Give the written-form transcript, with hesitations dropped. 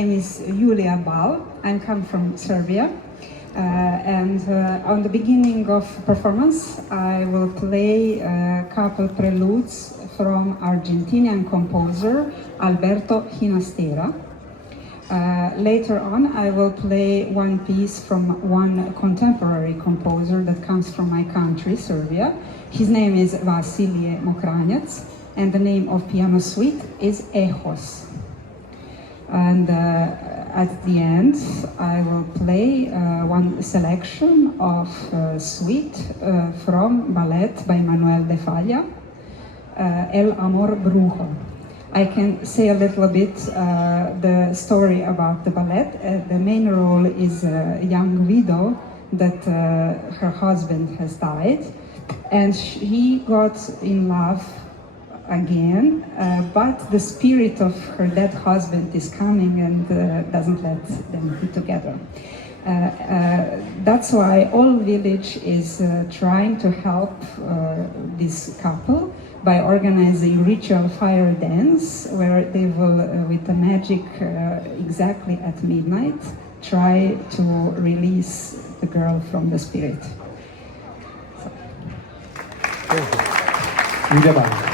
name is Julia Bal. I come from Serbia. On the beginning of performance, I will play a couple preludes from Argentinian composer Alberto Ginastera. Later on, I will play one piece from one contemporary composer that comes from my country, Serbia. His name is Vasilije Mokranjac, and the name of piano suite is Echos. And at the end, I will play one selection of suite from ballet by Manuel de Falla, El Amor Brujo. I can say a little bit the story about the ballet. The main role is a young widow that her husband has died, and she got in love again, but the spirit of her dead husband is coming and doesn't let them be together. That's why all village is trying to help this couple by organizing ritual fire dance, where they will, with the magic exactly at midnight, try to release the girl from the spirit. Julia Bal.